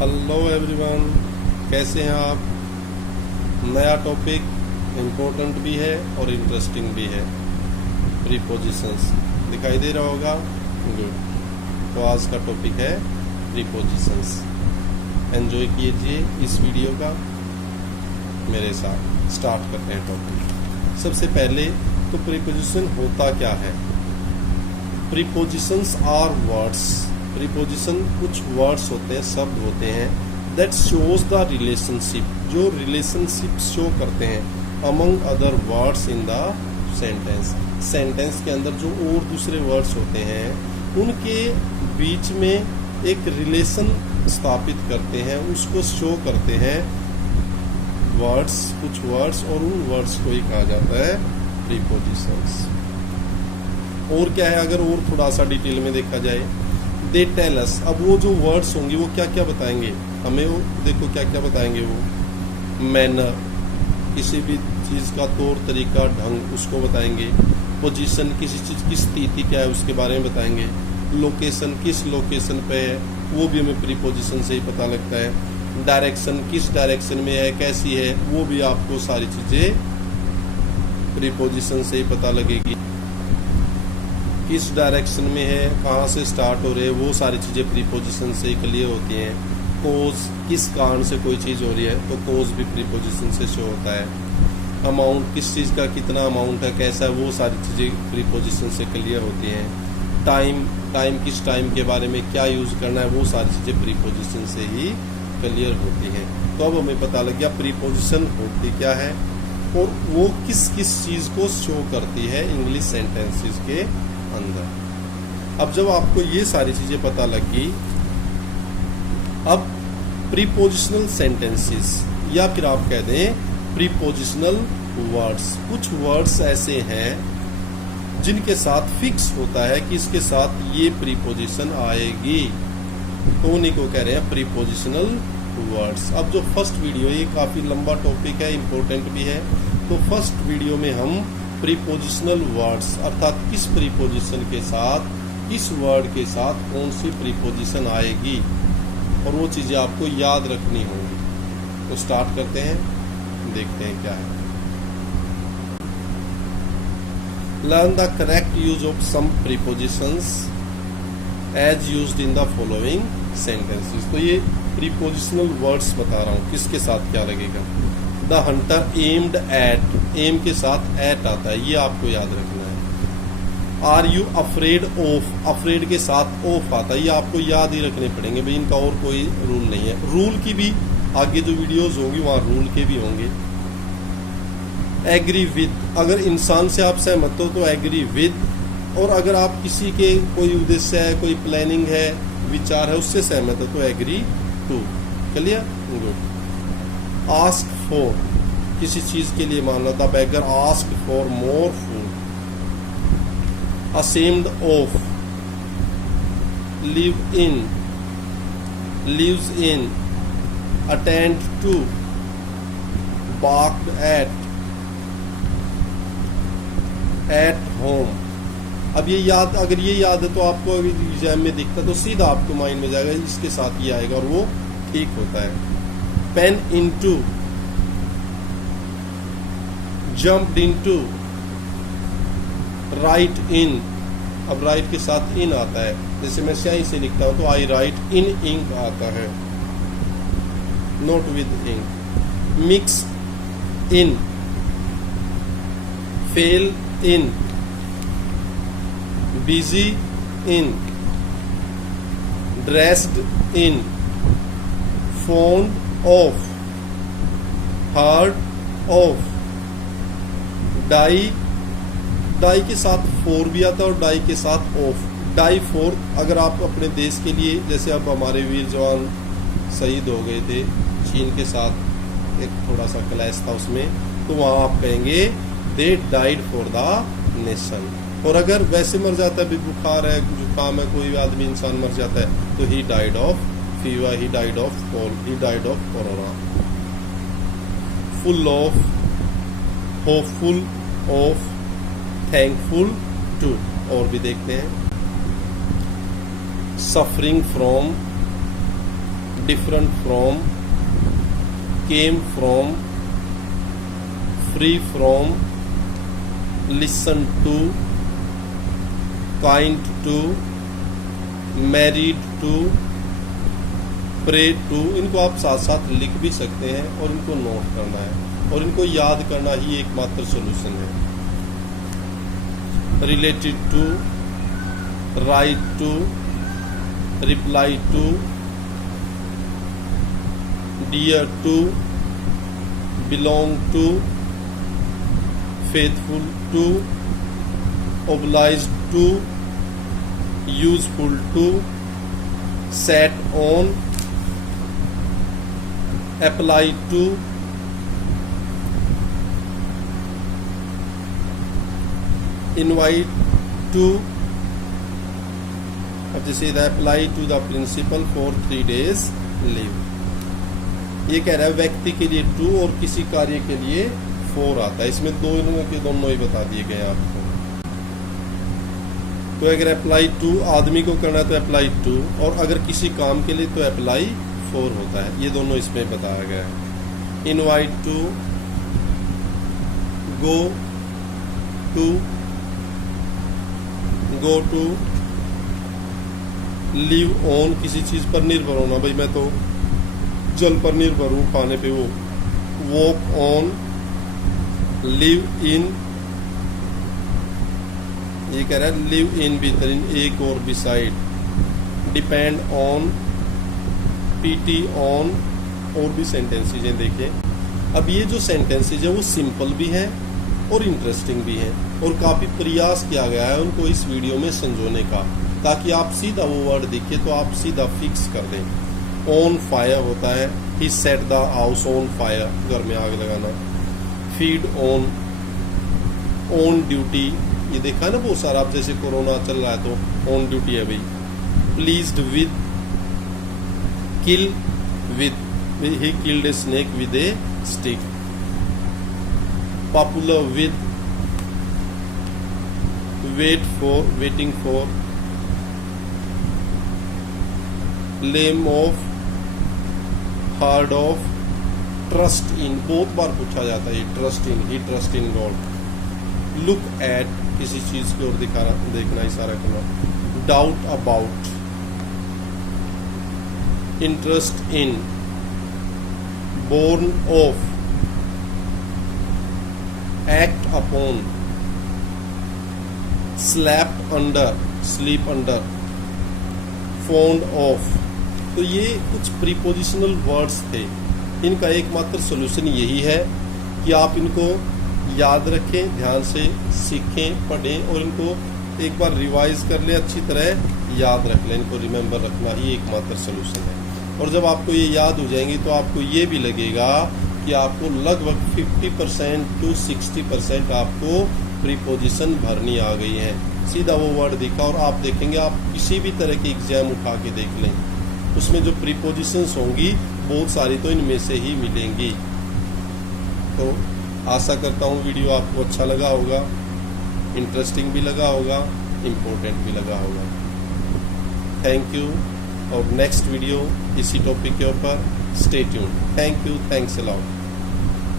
Hello everyone, कैसे हैं आप। नया टॉपिक इम्पोर्टेंट भी है और इंटरेस्टिंग भी है। प्रीपोजिशंस दिखाई दे रहा होगा। गुड। तो आज का टॉपिक है प्रीपोजिशंस। एंजॉय कीजिए इस वीडियो का मेरे साथ। स्टार्ट करते हैं टॉपिक। सबसे पहले तो प्रीपोजिशन होता क्या है। Prepositions are words. प्रीपोजिशन कुछ वर्ड्स होते हैं, शब्द होते हैं दैट शोज द रिलेशनशिप, जो रिलेशनशिप शो करते हैं among other words in the sentence. Sentence के अंदर जो और दूसरे वर्ड्स होते हैं उनके बीच में एक रिलेशन स्थापित करते हैं, उसको शो करते हैं वर्ड्स, कुछ वर्ड्स, और उन वर्ड्स को ही कहा जाता है प्रीपोजिशंस। और क्या है, अगर और थोड़ा सा डिटेल में देखा जाए, दे टेल अस। अब वो जो वर्ड्स होंगे वो क्या क्या बताएंगे हमें। वो देखो क्या क्या बताएंगे। वो मैनर, किसी भी चीज़ का तौर तरीका, ढंग, उसको बताएंगे। पोजीशन, किसी चीज़ की स्थिति क्या है उसके बारे में बताएंगे। लोकेशन, किस लोकेशन पे है वो भी हमें प्रीपोजिशन से ही पता लगता है। डायरेक्शन, किस डायरेक्शन में है, कैसी है, वो भी आपको सारी चीज़ें प्रीपोजिशन से ही पता लगेगी। किस डायरेक्शन में है, कहाँ से स्टार्ट हो रहे हैं, वो सारी चीज़ें प्रीपोजिशन से ही क्लियर होती हैं। कोज, किस कारण से कोई चीज़ हो रही है तो कोज भी प्रीपोजिशन से शो होता है। अमाउंट, किस चीज़ का कितना अमाउंट है, कैसा है, वो सारी चीज़ें प्रीपोजिशन से क्लियर होती हैं। टाइम, टाइम किस टाइम के बारे में क्या यूज़ करना है, वो सारी चीज़ें प्रीपोजिशन से ही क्लियर होती हैं। तो अब हमें पता लग गया प्रीपोजिशन होती क्या है और वो किस किस चीज़ को शो करती है इंग्लिश सेंटेंसेस के अंदर। अब जब आपको ये सारी चीजें पता लगी, अब प्रीपोजिशनल सेंटेंसेस या फिर आप कह दें प्रीपोजिशनल वर्ड्स। कुछ वर्ड्स ऐसे हैं जिनके साथ फिक्स होता है कि इसके साथ ये प्रीपोजिशन आएगी, तो उन्हीं को कह रहे हैं प्रीपोजिशनल वर्ड्स। अब जो फर्स्ट वीडियो, ये काफी लंबा टॉपिक है, इंपॉर्टेंट भी है। तो फर्स्ट वीडियो में हम प्रीपोजिशनल वर्ड्स अर्थात किस प्रीपोजिशन के साथ, किस वर्ड के साथ कौन सी प्रीपोजिशन आएगी और वो चीज़ें आपको याद रखनी होंगी। तो स्टार्ट करते हैं, देखते हैं क्या है। Learn the correct use of some prepositions as used in the following sentences. तो ये प्रीपोजिशनल वर्ड्स बता रहा हूँ, किसके साथ क्या लगेगा। The hunter aimed at, aim के साथ एट आता है, ये आपको याद रखना है। Are you afraid of, afraid के साथ ऑफ आता है, ये आपको याद ही रखने पड़ेंगे भाई, इनका और कोई रूल नहीं है। रूल की भी आगे जो वीडियोस होंगी वहाँ रूल के भी होंगे। एग्री विद, अगर इंसान से आप सहमत हो तो एग्री विद, और अगर आप किसी के कोई उद्देश्य है, कोई प्लानिंग है, विचार है, उससे सहमत हो तो agree to. Clear, good. Ask for, किसी चीज के लिए मांगना, the beggar ask for more food. Ashamed of, live in, lives in. Attend to, barked at home. अब ये याद, अगर ये याद है तो आपको एग्जाम में दिखता तो सीधा आपको माइंड में जाएगा, इसके साथ ये आएगा और वो ठीक होता है। पेन into, jumped into, right in. अब राइट के साथ इन आता है, जैसे मैं स्याही से लिखता हूं तो आई राइट इन इंक आता है, note with ink. Mix in, fail in, busy in, dressed in, fond of, heard of. Die, die के साथ फोर भी आता है और डाई के साथ ऑफ। डाई फोर, अगर आप अपने देश के लिए, जैसे अब हमारे वीर जवान शहीद हो गए थे चीन के साथ, एक थोड़ा सा क्लैश था उसमें, तो वहाँ आप कहेंगे they died for the nation. और अगर वैसे मर जाता है, भी बुखार है, जुकाम है, कोई आदमी इंसान मर जाता है तो he died of fever, he died of cold, he died of corona. Full of, hopeful of, thankful to. और भी देखते हैं, suffering from, different from, came from, free from, listen to, kind to, married to, pray to। इनको आप साथ साथ लिख भी सकते हैं और इनको नोट करना है और इनको याद करना ही एकमात्र सोल्यूशन है। Related to, write to, reply to, dear to, belong to, faithful to, obliged to, useful to, sat on, apply to, invite to। अब जैसे apply to the principal for 3 days leave, ये कह रहा है व्यक्ति के लिए टू और किसी कार्य के लिए 4 आता है। इसमें दोनों के दोनों ही बता दिए गए आपको। तो अगर अप्लाई टू आदमी को करना है तो अप्लाई टू, और अगर किसी काम के लिए तो अप्लाई 4 होता है। ये दोनों इसमें बताया गया है। Invite to, go to, go to, live on, किसी चीज पर निर्भर होना, भाई मैं तो जल पर निर्भर हूं खाने पे, वो। वॉक ऑन, लिव इन, ये कह रहा है लिव इन भीतर, इन एक और beside, depend on, PT on, और भी सेंटेंसेज हैं। देखिए अब ये जो सेंटेंसेज है वो सिंपल भी हैं और इंटरेस्टिंग भी हैं, और काफ़ी प्रयास किया गया है उनको इस वीडियो में संजोने का, ताकि आप सीधा वो वर्ड दिखे तो आप सीधा फिक्स कर दें। ऑन फायर होता है, he set the house on fire, घर में आग लगाना। फीड ऑन, ऑन ड्यूटी, ये देखा है ना बहुत सारा, अब जैसे कोरोना चल रहा है तो ऑन ड्यूटी है भाई। Pleased with, kill with, he killed a snake with a stick. Popular with, wait for, waiting for. Lame of, hard of, trust in, बहुत बार पूछा जाता है ये trust in, he trust in God. Look at, किसी चीज की ओर देखना, इशारा करना। Doubt about, interest in, born of, act upon, slap under, sleep under, fond of. तो ये कुछ प्रीपोजिशनल वर्ड्स थे, इनका एकमात्र सोल्यूशन यही है कि आप इनको याद रखें, ध्यान से सीखें, पढ़ें और इनको एक बार रिवाइज कर लें, अच्छी तरह याद रख लें। इनको रिमेंबर रखना ही एकमात्र सोल्यूशन है। और जब आपको ये याद हो जाएंगी तो आपको ये भी लगेगा कि आपको लगभग 50% to 60% आपको प्रीपोजिशन भरनी आ गई है। सीधा वो वर्ड दिखा और आप देखेंगे, आप किसी भी तरह की एग्जाम उठा के देख लें, उसमें जो प्रीपोजिशंस होंगी बहुत सारी तो इनमें से ही मिलेंगी। तो आशा करता हूँ वीडियो आपको अच्छा लगा होगा, इंटरेस्टिंग भी लगा होगा, इम्पोर्टेंट भी लगा होगा। थैंक यू, और नेक्स्ट वीडियो इसी टॉपिक के ऊपर। Stay tuned. Thank you, thanks a lot.